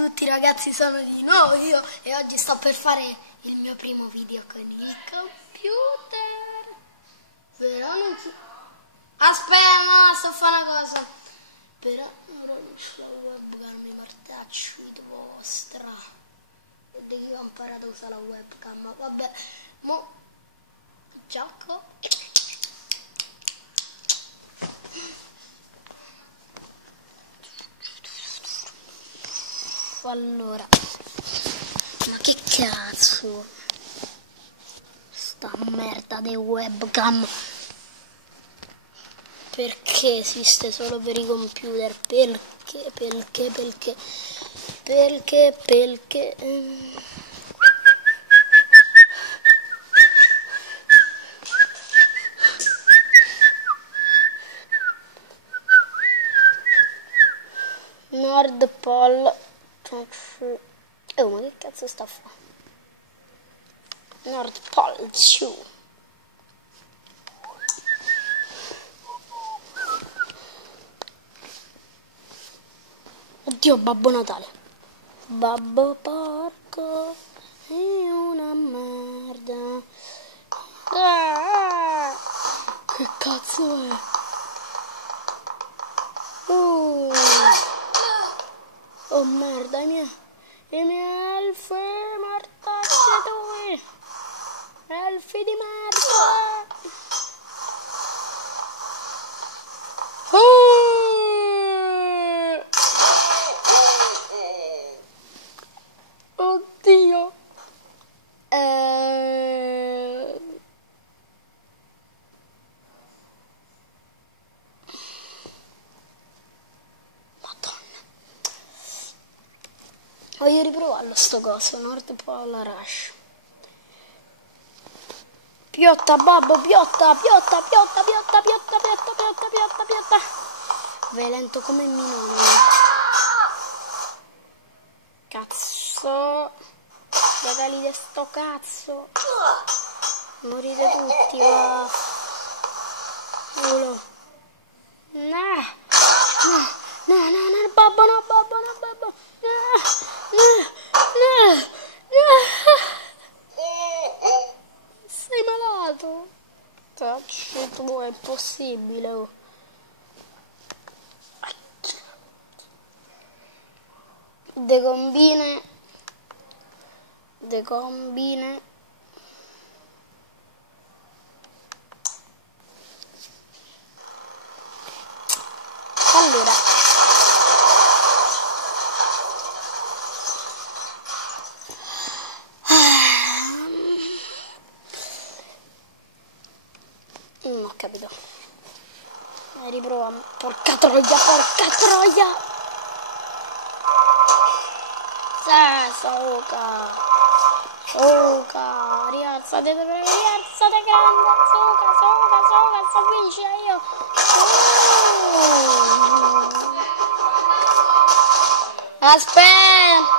tutti ragazzi, sono di nuovo io e oggi sto per fare il mio primo video con il computer. Però non ci... Aspetta, no, sto a fare una cosa. Però ora non c'è la webcam, mi martaccio di vostra. Vedete che ho imparato a usare la webcam, vabbè, mo gioco. Allora, ma che cazzo, sta merda di webcam, perché esiste solo per i computer? Perché NordPol. Oh, ma che cazzo sta a fare? NordPol 2. Oddio, Babbo Natale. Babbo porco è una merda. Ah, che cazzo è? Oh merda, i miei elfi, mortacci tu! Elfi di merda! Oddio! Voglio riprovarlo sto coso, NordPol Rush. Piotta, babbo, piotta. Violento come mio nonno. Cazzo. Regali di sto cazzo. Morite tutti, va. Culo. No, babbo, no. Sei malato? Tacci tu, è possibile. Oh. Decombine. Allora, non ho capito. Riproviamo. Porca troia. Soca, rialzate grande, soca, vince io. Aspetta.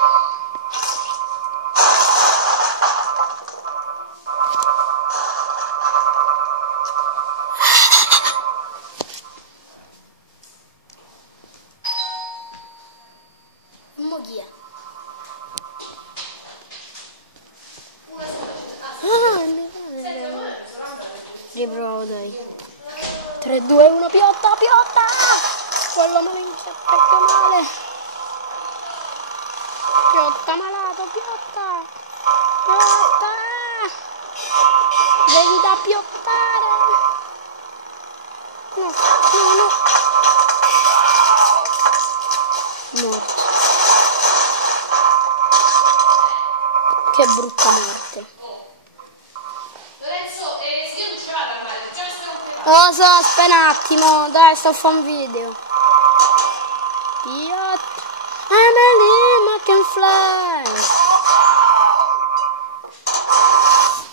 Mo chi è? Riprovo, dai. 3, 2, 1, piotta! Quello me lo inizia proprio male. Piotta, malato, piotta! Devi da piottare! No. Morto. Che brutta morte. Lo so, aspetta un attimo, dai, sto a fare un video. Yacht, I'm a limb, I can fly.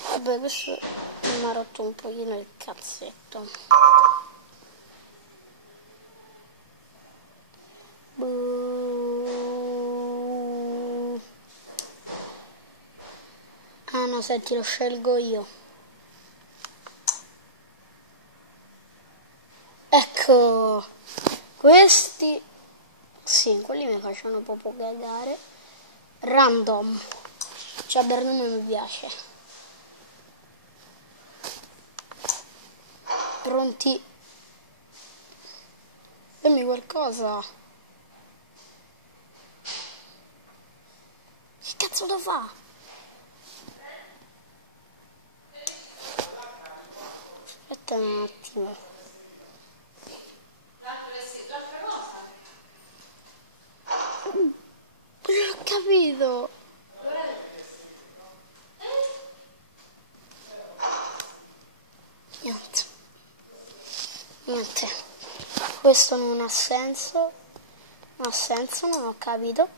Vabbè, questo mi ha rotto un pochino il cazzetto. Ah no, senti, lo scelgo io. Ecco, questi, sì, quelli mi facevano proprio cagare. Random. Cioè del nome mi piace. Pronti? Dammi qualcosa. Che cazzo lo fa? Aspetta un attimo. Non ho capito. Niente. Questo non ha senso. Non ha senso, non ho capito.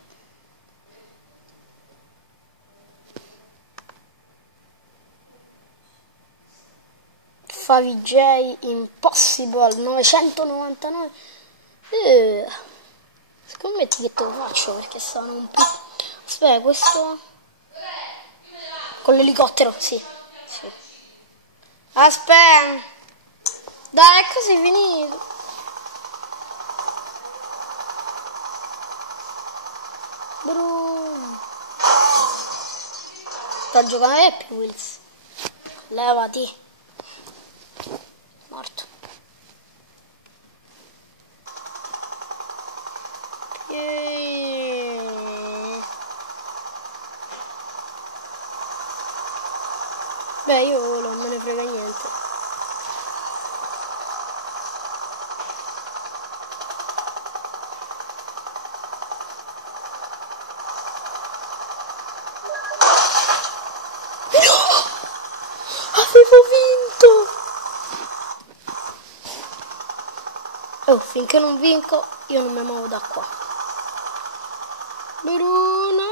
Favij Impossible 999. Scommetti che te lo faccio perché sono un po'. Aspetta, questo con l'elicottero, sì. Aspetta, dai, è così finito. Brum. Sta giocando Happy Wheels. Levati. Morto. Beh, io non me ne frega niente. No! Avevo vinto! Oh, finché non vinco, io non mi muovo da qua. Bruno!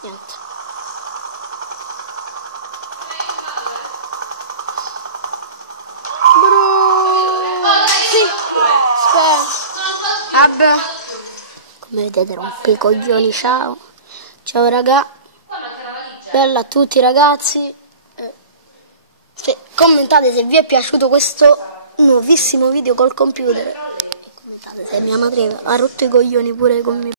Niente. Bruno! Sì! Aspetta. Vabbè. Come vedete rompe i coglioni, ciao. Ciao raga. Bella a tutti ragazzi. Commentate se vi è piaciuto questo nuovissimo video col computer. E commentate se mia madre ha rotto i coglioni pure con me.